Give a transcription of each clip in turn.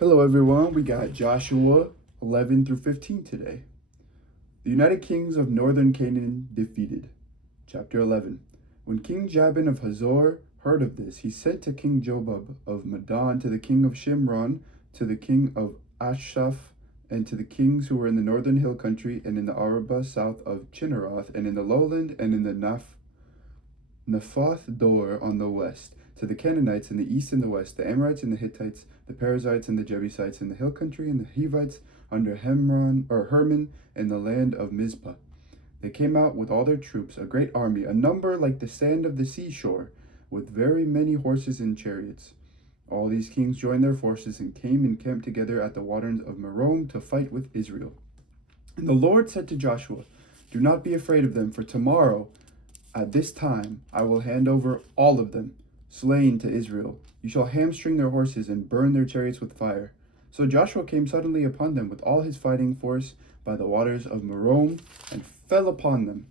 Hello, everyone. We got Joshua 11 through 15 today. The United Kings of Northern Canaan defeated. Chapter 11. When King Jabin of Hazor heard of this, he sent to King Jobab of Madon, to the king of Shimron, to the king of Ashaph, and to the kings who were in the northern hill country, and in the Arabah south of Chinneroth, and in the lowland, and in the Naphoth Dor on the west, to the Canaanites in the east and the west, the Amorites and the Hittites, the Perizzites and the Jebusites in the hill country, and the Hivites under Hermon in the land of Mizpah. They came out with all their troops, a great army, a number like the sand of the seashore, with very many horses and chariots. All these kings joined their forces and came and camped together at the waters of Merom to fight with Israel. And the Lord said to Joshua, "Do not be afraid of them, for tomorrow at this time I will hand over all of them, slain, to Israel. You shall hamstring their horses and burn their chariots with fire." So Joshua came suddenly upon them with all his fighting force by the waters of Merom and fell upon them.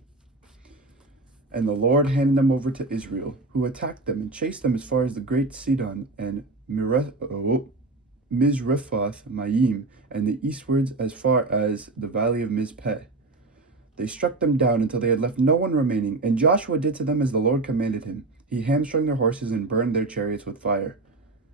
And the Lord handed them over to Israel, who attacked them and chased them as far as the great Sidon and Mizrephoth Maim, and the eastwards as far as the valley of Mizpeh. They struck them down until they had left no one remaining, and Joshua did to them as the Lord commanded him. He hamstrung their horses and burned their chariots with fire.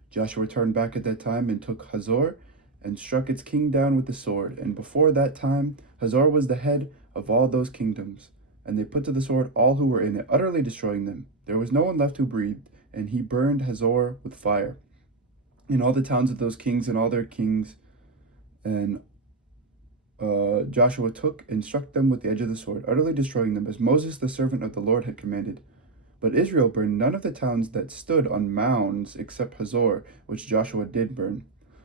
Joshua turned back at that time and took Hazor and struck its king down with the sword. And before that time, Hazor was the head of all those kingdoms. And they put to the sword all who were in it, utterly destroying them. There was no one left who breathed, and he burned Hazor with fire. In all the towns of those kings and all their kings, and Joshua took and struck them with the edge of the sword, utterly destroying them, as Moses the servant of the Lord had commanded. But Israel burned none of the towns that stood on mounds except Hazor, which Joshua did burn.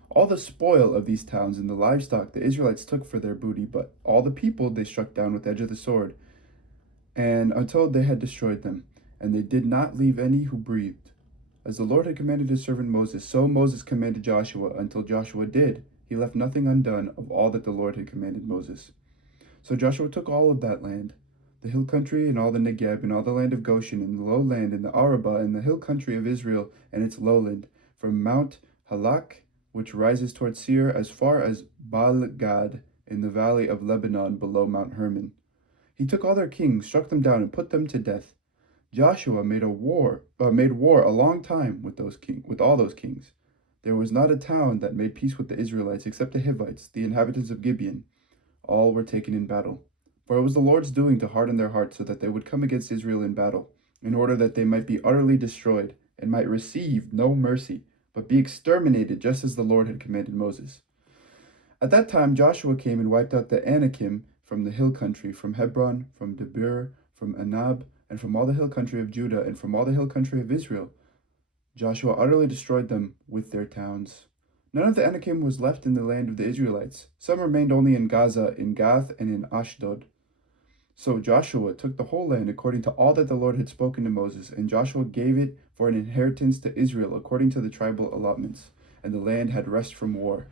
All the spoil of these towns and the livestock the Israelites took for their booty, but all the people they struck down with the edge of the sword, and until they had destroyed them, and they did not leave any who breathed. As the Lord had commanded his servant Moses, so Moses commanded Joshua, until Joshua did. He left nothing undone of all that the Lord had commanded Moses. So Joshua took all of that land, the hill country and all the Negeb and all the land of Goshen and the lowland and the Arabah and the hill country of Israel and its lowland, from Mount Halak, which rises toward Seir, as far as Baal-Gad in the valley of Lebanon below Mount Hermon. He took all their kings, struck them down, and put them to death. Joshua made war a long time with all those kings. There was not a town that made peace with the Israelites except the Hivites, the inhabitants of Gibeon. All were taken in battle. For it was the Lord's doing to harden their hearts so that they would come against Israel in battle, in order that they might be utterly destroyed, and might receive no mercy, but be exterminated just as the Lord had commanded Moses. At that time Joshua came and wiped out the Anakim from the hill country, from Hebron, from Debir, from Anab, and from all the hill country of Judah, and from all the hill country of Israel. Joshua utterly destroyed them with their towns. None of the Anakim was left in the land of the Israelites. Some remained only in Gaza, in Gath, and in Ashdod. So Joshua took the whole land according to all that the Lord had spoken to Moses, and Joshua gave it for an inheritance to Israel according to the tribal allotments, and the land had rest from war.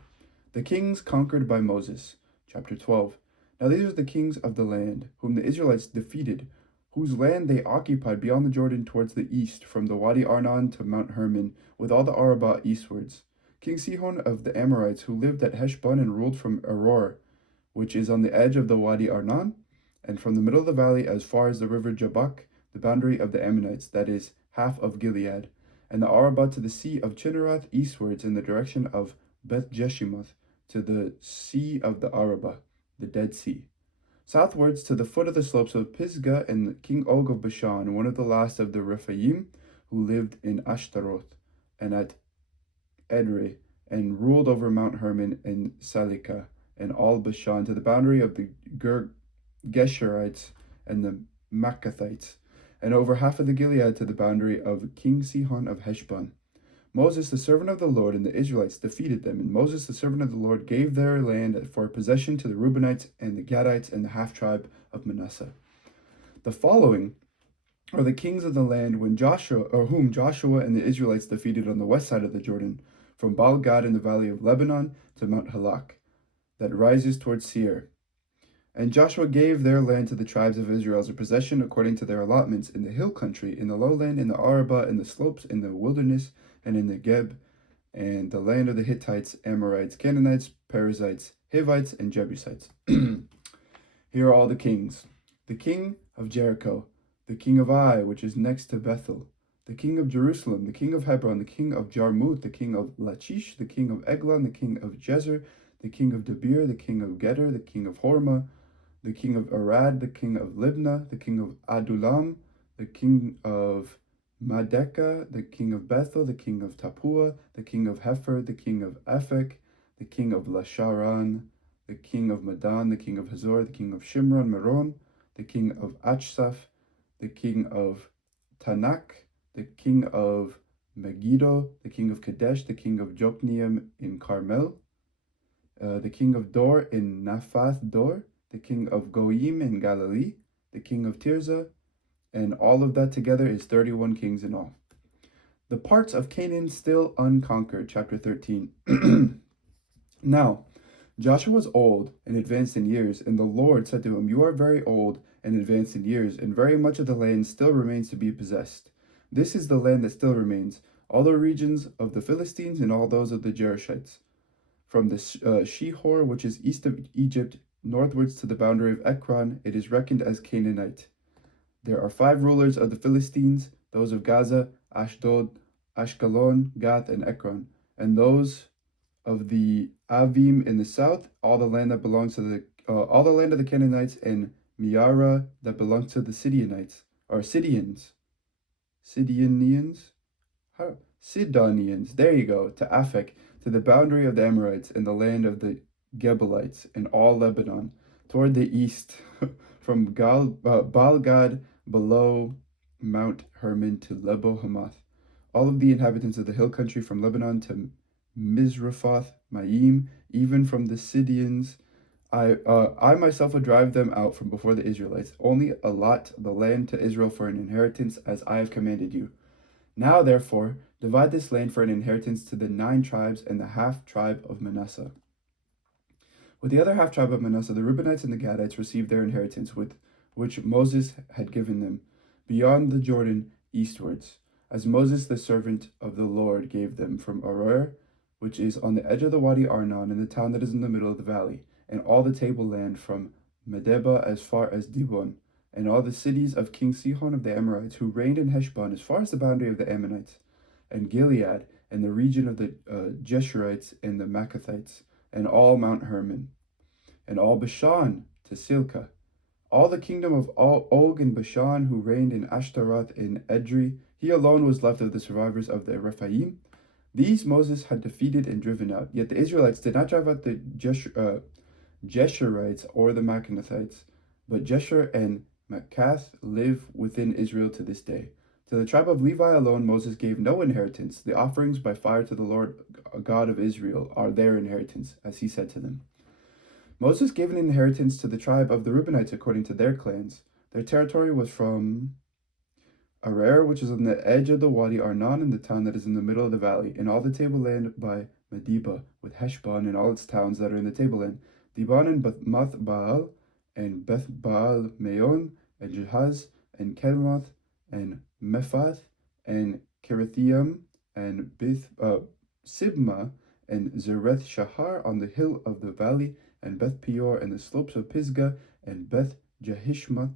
The kings conquered by Moses. Chapter 12. Now these are the kings of the land, whom the Israelites defeated, whose land they occupied beyond the Jordan towards the east, from the Wadi Arnon to Mount Hermon, with all the Arabah eastwards. King Sihon of the Amorites, who lived at Heshbon and ruled from Aror, which is on the edge of the Wadi Arnon, and from the middle of the valley as far as the river Jabbok, the boundary of the Ammonites, that is, half of Gilead, and the Arabah to the sea of Chinneroth eastwards in the direction of Beth Jeshimoth, to the sea of the Arabah, the Dead Sea. Southwards to the foot of the slopes of Pisgah, and King Og of Bashan, one of the last of the Rephaim, who lived in Ashtaroth and at Edrei, and ruled over Mount Hermon and Salika, and all Bashan, to the boundary of the Geshurites and the Maccathites, and over half of the Gilead to the boundary of King Sihon of Heshbon. Moses, the servant of the Lord, and the Israelites defeated them, and Moses, the servant of the Lord, gave their land for possession to the Reubenites and the Gadites and the half-tribe of Manasseh. The following are the kings of the land whom Joshua and the Israelites defeated on the west side of the Jordan, from Baal-Gad in the valley of Lebanon to Mount Halak, that rises towards Seir. And Joshua gave their land to the tribes of Israel as a possession according to their allotments in the hill country, in the lowland, in the Arabah, in the slopes, in the wilderness, and in the Geb, and the land of the Hittites, Amorites, Canaanites, Perizzites, Hivites, and Jebusites. Here are all the kings: the king of Jericho, the king of Ai, which is next to Bethel, the king of Jerusalem, the king of Hebron, the king of Jarmuth, the king of Lachish, the king of Eglon, the king of Jezer, the king of Debir, the king of Geder, the king of Hormah, the king of Arad, the king of Libnah, the king of Adullam, the king of Madekah, the king of Bethel, the king of Tapua, the king of Hepher, the king of Ephek, the king of Lasharan, the king of Madan, the king of Hazor, the king of Shimron, Meron, the king of Achsaph, the king of Tanakh, the king of Megiddo, the king of Kadesh, the king of Jokneam in Carmel, the king of Dor in Naphath Dor, the king of Goyim in Galilee, the king of Tirzah, and all of that together is 31 kings in all. The parts of Canaan still unconquered, chapter 13. Now, Joshua was old and advanced in years, and the Lord said to him, "You are very old and advanced in years, and very much of the land still remains to be possessed. This is the land that still remains, all the regions of the Philistines and all those of the Jerishites, from the Shihor, which is east of Egypt, northwards to the boundary of Ekron. It is reckoned as Canaanite. There are 5 rulers of the Philistines, those of Gaza, Ashdod, Ashkelon, Gath, and Ekron, and those of the Avim in the south, all the land that belongs to all the land of the Canaanites, and Miara that belongs to the Sidonians, or Sidonians. There you go, to Aphek, to the boundary of the Amorites, and the land of the Gebalites, and all Lebanon, toward the east, from Baal-Gad below Mount Hermon to Lebo Hamath, all of the inhabitants of the hill country from Lebanon to Mizraphoth Maim, even from the Sidonians. I myself will drive them out from before the Israelites. Only allot the land to Israel for an inheritance, as I have commanded you. Now, therefore, divide this land for an inheritance to the 9 tribes and the half-tribe of Manasseh." With the other half-tribe of Manasseh, the Reubenites and the Gadites received their inheritance, which Moses had given them, beyond the Jordan eastwards, as Moses the servant of the Lord gave them, from Aroer, which is on the edge of the Wadi Arnon, in the town that is in the middle of the valley, and all the tableland from Medeba as far as Dibon, and all the cities of King Sihon of the Amorites, who reigned in Heshbon as far as the boundary of the Ammonites, and Gilead, and the region of the Jeshurites and the Maccathites, and all Mount Hermon, and all Bashan to Silka, all the kingdom of Og and Bashan, who reigned in Ashtaroth and Edrei. He alone was left of the survivors of the Rephaim. These Moses had defeated and driven out. Yet the Israelites did not drive out the Jeshurites or the Maccathites, but Jeshur and Maccath live within Israel to this day. To the tribe of Levi alone Moses gave no inheritance. The offerings by fire to the Lord God of Israel are their inheritance, as he said to them. Moses gave an inheritance to the tribe of the Reubenites according to their clans. Their territory was from Aroer, which is on the edge of the Wadi Arnon, in the town that is in the middle of the valley, and all the tableland by Medeba, with Heshbon and all its towns that are in the tableland, Dibon and Beth Baal, and Beth Baal Meon, and Jahaz, and Kelmoth, and Mephath, and Kirithiam, and Sibma, and Zereth Shahar on the hill of the valley, and Beth Peor, and the slopes of Pisgah, and Beth Jeshimath,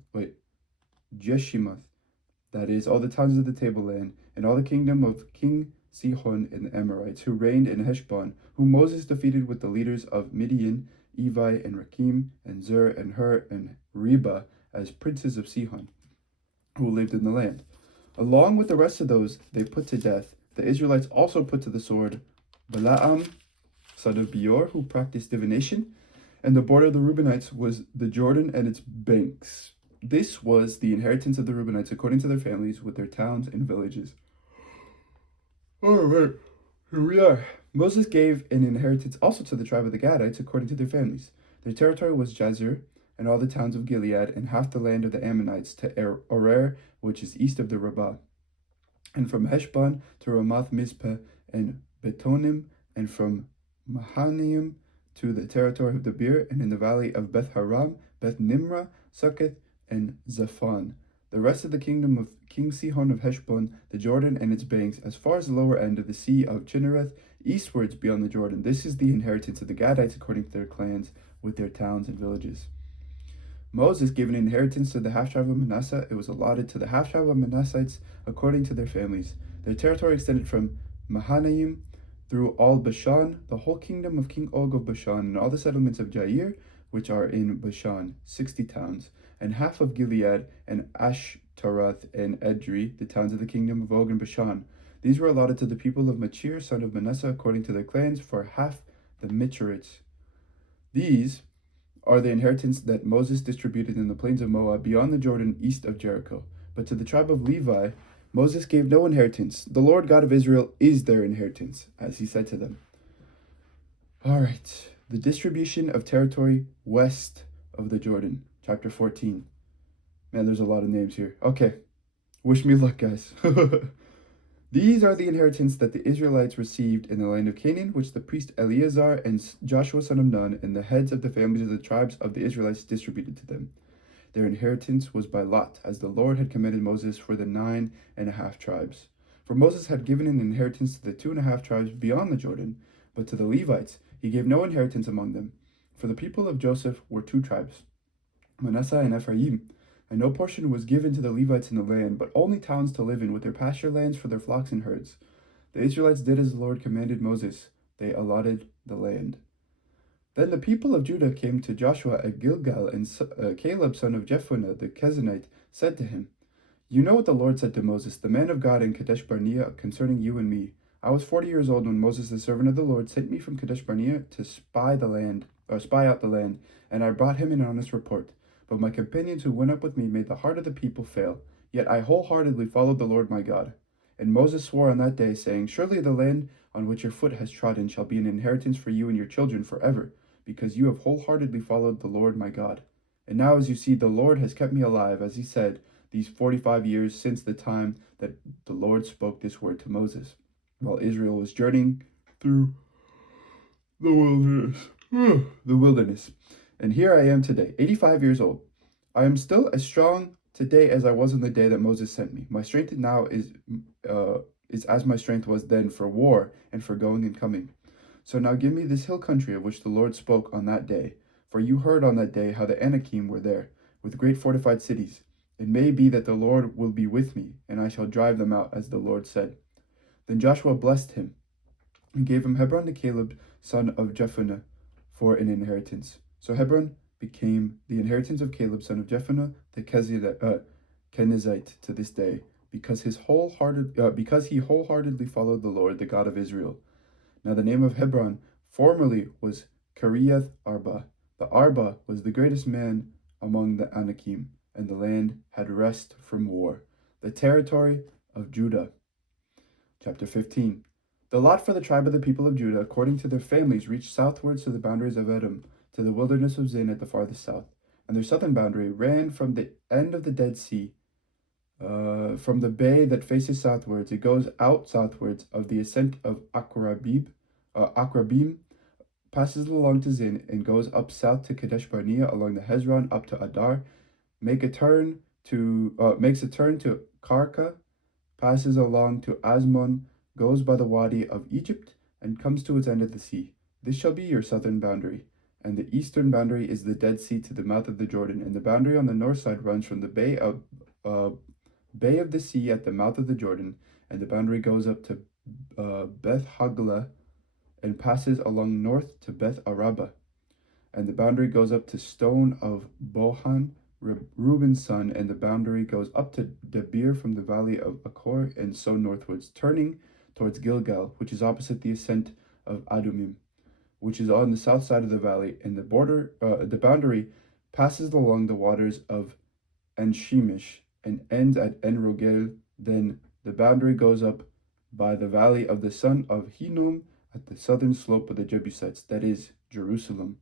that is, all the towns of the tableland, and all the kingdom of King Sihon and the Amorites, who reigned in Heshbon, whom Moses defeated with the leaders of Midian, Evi, and Rakim, and Zur, and Hur, and Reba, as princes of Sihon, who lived in the land. Along with the rest of those they put to death, the Israelites also put to the sword Balaam, son of Beor, who practiced divination, and the border of the Reubenites was the Jordan and its banks. This was the inheritance of the Reubenites according to their families, with their towns and villages. All right, here we are. Moses gave an inheritance also to the tribe of the Gadites according to their families. Their territory was Jazer, and all the towns of Gilead, and half the land of the Ammonites to Aroer, which is east of the Rabbah, and from Heshbon to Ramoth Mizpeh and Betonim, and from Mahanaim to the territory of Debir, and in the valley of Beth Haram, Beth Nimrah, Succoth, and Zaphon. The rest of the kingdom of King Sihon of Heshbon, the Jordan and its banks, as far as the lower end of the sea of Chinnereth, eastwards beyond the Jordan. This is the inheritance of the Gadites according to their clans, with their towns and villages. Moses gave an inheritance to the half-tribe of Manasseh. It was allotted to the half-tribe of Manassites according to their families. Their territory extended from Mahanaim through all Bashan, the whole kingdom of King Og of Bashan, and all the settlements of Jair, which are in Bashan, 60 towns, and half of Gilead, and Ashtaroth and Edrei, the towns of the kingdom of Og and Bashan. These were allotted to the people of Machir, son of Manasseh, according to their clans, for half the Michirites. These are the inheritance that Moses distributed in the plains of Moab beyond the Jordan east of Jericho. But to the tribe of Levi, Moses gave no inheritance. The Lord God of Israel is their inheritance, as he said to them. All right, the distribution of territory west of the Jordan, chapter 14. Man, there's a lot of names here. Okay, wish me luck, guys. These are the inheritance that the Israelites received in the land of Canaan, which the priest Eleazar and Joshua son of Nun and the heads of the families of the tribes of the Israelites distributed to them. Their inheritance was by lot, as the Lord had commanded Moses for the 9.5 tribes. For Moses had given an inheritance to the 2.5 tribes beyond the Jordan, but to the Levites he gave no inheritance among them. For the people of Joseph were 2 tribes, Manasseh and Ephraim, and no portion was given to the Levites in the land, but only towns to live in, with their pasture lands for their flocks and herds. The Israelites did as the Lord commanded Moses. They allotted the land. Then the people of Judah came to Joshua at Gilgal, and Caleb, son of Jephunneh the Kenizzite, said to him, "You know what the Lord said to Moses, the man of God, in Kadesh Barnea, concerning you and me. I was 40 years old when Moses, the servant of the Lord, sent me from Kadesh Barnea to spy out the land, and I brought him an honest report. But my companions who went up with me made the heart of the people fail. Yet I wholeheartedly followed the Lord my God. And Moses swore on that day, saying, Surely the land on which your foot has trodden shall be an inheritance for you and your children forever, because you have wholeheartedly followed the Lord my God. And now, as you see, the Lord has kept me alive, as he said, these 45 years since the time that the Lord spoke this word to Moses, while Israel was journeying through the wilderness. And here I am today, 85 years old. I am still as strong today as I was on the day that Moses sent me. My strength now is as my strength was then for war and for going and coming. So now give me this hill country of which the Lord spoke on that day. For you heard on that day how the Anakim were there, with great fortified cities. It may be that the Lord will be with me, and I shall drive them out, as the Lord said." Then Joshua blessed him, and gave him Hebron to Caleb, son of Jephunneh, for an inheritance. So Hebron became the inheritance of Caleb, son of Jephunneh, the Kenizzite, to this day, because he wholeheartedly followed the Lord, the God of Israel. Now the name of Hebron formerly was Kiriath Arba. The Arba was the greatest man among the Anakim, and the land had rest from war. The territory of Judah. Chapter 15. The lot for the tribe of the people of Judah, according to their families, reached southwards to the boundaries of Edom, to the wilderness of Zin at the farthest south. And their southern boundary ran from the end of the Dead Sea, from the bay that faces southwards. It goes out southwards of the ascent of Akrabim, passes along to Zin, and goes up south to Kadesh Barnea along the Hezron up to Adar, makes a turn to Karka, passes along to Asmon, goes by the Wadi of Egypt, and comes to its end of the sea. This shall be your southern boundary. And the eastern boundary is the Dead Sea to the mouth of the Jordan, and the boundary on the north side runs from the bay of the sea at the mouth of the Jordan, and the boundary goes up to Beth Hagla, and passes along north to Beth Araba, and the boundary goes up to Stone of Bohan, Reuben's son, and the boundary goes up to Debir from the valley of Achor, and so northwards, turning towards Gilgal, which is opposite the ascent of Adumim, which is on the south side of the valley, and the boundary passes along the waters of En-Shemesh and ends at En-Rogel. Then the boundary goes up by the valley of the son of Hinnom at the southern slope of the Jebusites, that is, Jerusalem.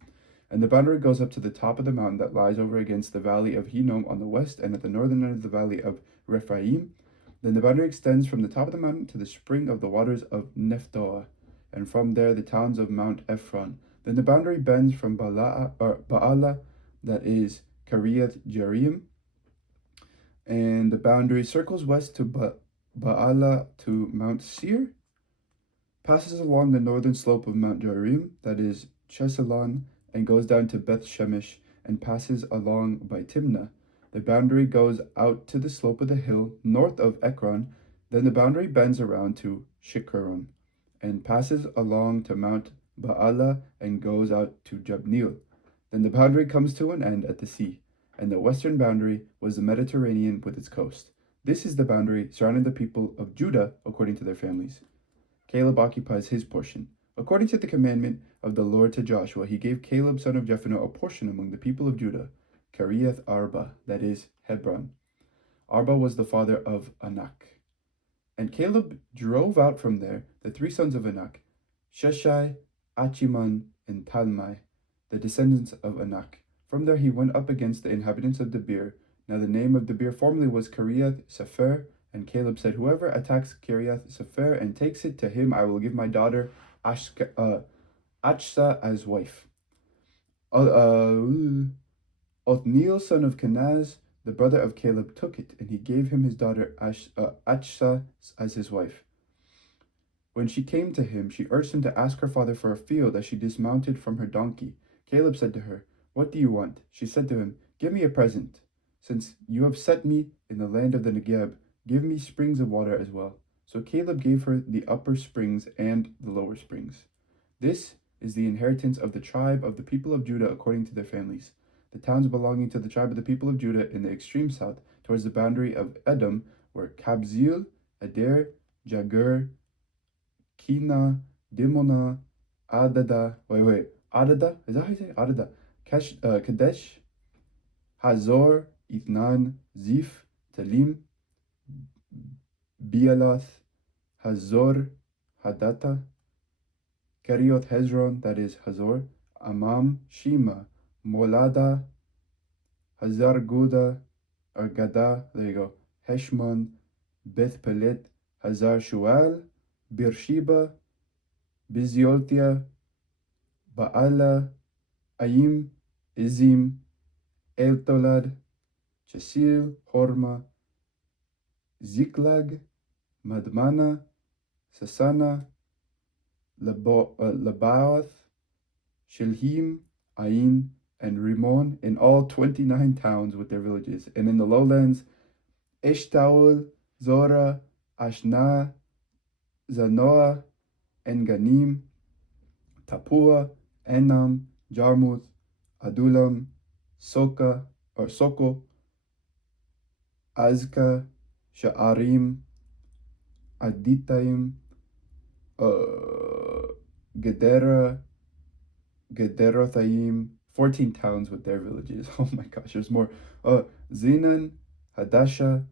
And the boundary goes up to the top of the mountain that lies over against the valley of Hinnom on the west, and at the northern end of the valley of Rephaim. Then the boundary extends from the top of the mountain to the spring of the waters of Nephtoah, and from there the towns of Mount Ephron. Then the boundary bends from Baala, that is Kiriath Jearim, and the boundary circles west to Baala to Mount Seir, passes along the northern slope of Mount Jearim, that is Chesalon, and goes down to Beth Shemesh, and passes along by Timnah. The boundary goes out to the slope of the hill north of Ekron. Then the boundary bends around to Shikkeron, and passes along to Mount Baalah, and goes out to Jabneel. Then the boundary comes to an end at the sea, and the western boundary was the Mediterranean with its coast. This is the boundary surrounding the people of Judah according to their families. Caleb occupies his portion. According to the commandment of the Lord to Joshua, he gave Caleb son of Jephunneh a portion among the people of Judah, Kiriath Arba, that is, Hebron. Arba was the father of Anak. And Caleb drove out from there the three sons of Anak, Sheshai, Achiman, and Talmai, the descendants of Anak. From there he went up against the inhabitants of Debir. Now the name of Debir formerly was Kiriath Sefer, and Caleb said, whoever attacks Kiriath Sefer and takes it, to him I will give my daughter Achsah as wife. Othniel, son of Kenaz, the brother of Caleb, took it, and he gave him his daughter Achsah as his wife. When she came to him, she urged him to ask her father for a field as she dismounted from her donkey. Caleb said to her, what do you want? She said to him, give me a present. Since you have set me in the land of the Negeb, give me springs of water as well. So Caleb gave her the upper springs and the lower springs. This is the inheritance of the tribe of the people of Judah according to their families. The towns belonging to the tribe of the people of Judah in the extreme south, towards the boundary of Edom, were Kabzeel, Eder, Jagur, Kina, Dimona, Adada, Adada, is that how you say it? Adada, Kadesh, Hazor, Ithnan, Ziph, Talim, Bealoth, Hazor, Hadatta, Kerioth Hezron, that is Hazor, Amam, Shema, Molada, Hazar Guda, or Gada, there you go, Heshmon, Beth Pelet, Hazar Shual, Beersheba, Bizioltia, Baala, Ayim, Izim, Eltolad, Chesil, Horma, Ziklag, Madmana, Sasana, Labaoth, Shilhim, Ain, and Rimon, in all 29 towns with their villages. And in the lowlands, Eshtaol, Zora, Ashna, Zanoah, Enganim, Tapua, Enam, Jarmuth, Adulam, Soko, Azka, Sha'arim, Aditaim, Gedera, Gederothaim, 14 towns with their villages. Oh my gosh, there's more. Zinan, Hadasha,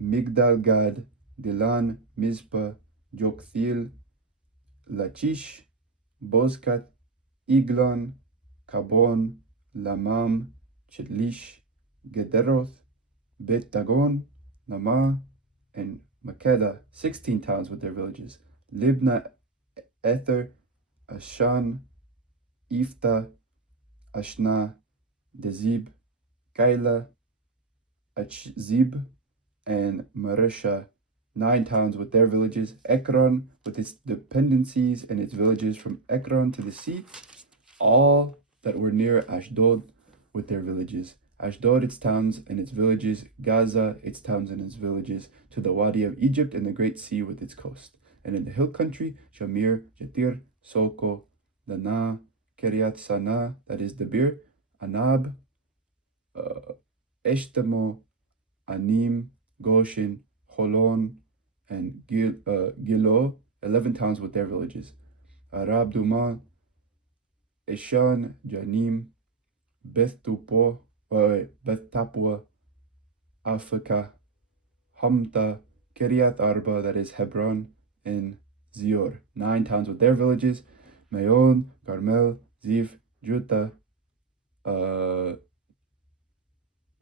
Migdal Gad, Dilan, Mizpah, Jokthil, Lachish, Bozkat, Eglon, Kabon, Lamam, Chitlish, Gederoth, Bet Dagon, Nama, and Makeda, 16 towns with their villages. Libna, Ether, Ashan, Ifta, Ashna, Dezib, Kaila, Achzib, and Maresha, 9 towns with their villages. Ekron with its dependencies and its villages from Ekron to the sea, all that were near Ashdod with their villages. Ashdod, its towns and its villages. Gaza, its towns and its villages, to the Wadi of Egypt and the Great Sea with its coast. And in the hill country, Shamir, Jatir, Soko, Dana, Kiryat Sana, that is Debir, Anab, Eshtemo, Anim, Goshen, Holon, and Gilo, 11 towns with their villages. Arab Duma, Eshan, Janim, Beth Tapua, Afaka, Hamta, Kiryat Arba, that is Hebron, and Zior, 9 towns with their villages. Mayon, Carmel, Zif, Juta,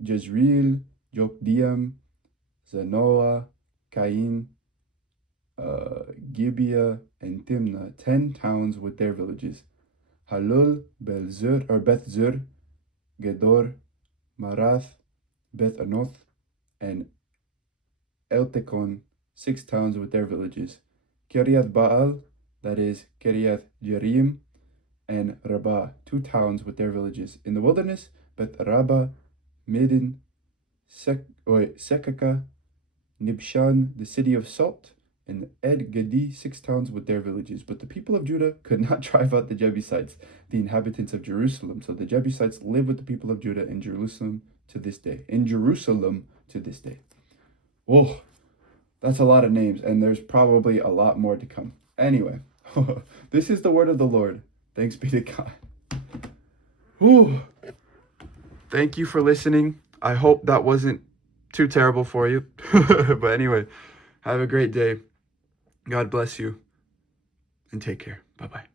Jezreel, Jokdiam, Zanoah, Cain, Gibeah, and Timnah, 10 towns with their villages. Halul, Beth Zur, Gedor, Marath, Beth Anoth, and Eltekon, 6 towns with their villages. Kiryat Baal, that is Kiriath Jearim and Rabbah, 2 towns with their villages. In the wilderness, Beth Rabbah, Midin, Sekaka, Nibshan, the city of Salt, and Ed Gedi, 6 towns with their villages. But the people of Judah could not drive out the Jebusites, the inhabitants of Jerusalem. So the Jebusites live with the people of Judah in Jerusalem to this day. In Jerusalem to this day. Whoa, that's a lot of names, and there's probably a lot more to come. Anyway, this is the word of the Lord. Thanks be to God. Whew. Thank you for listening. I hope that wasn't too terrible for you. But anyway, have a great day. God bless you. And take care. Bye-bye.